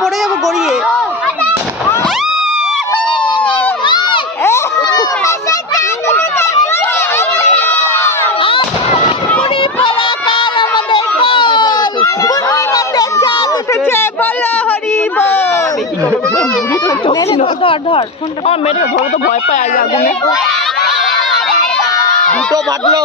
পড়ে যাবো গড়িয়ে। ভয় পায় আগুনে দুটো ফাটলো।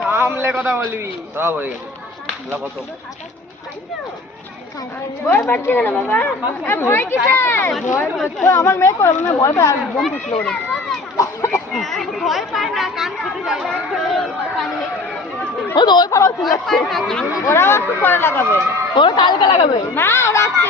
সামলে কথা বলবি সব হয়ে গেছে। কত ভয় পাচ্ছিল না বাবা? ভয় কিসের? আমার মেয়ে করে মানে ভয় পায় বোম ফুটলো ওরে। ভয় পায় না, কান ফেটে যায়। ও তো ওই পাড়াও চলে যাচ্ছে। ওরাও একটু পরে লাগাবে। ওরা কালকে লাগাবে। না, ওরা আজকে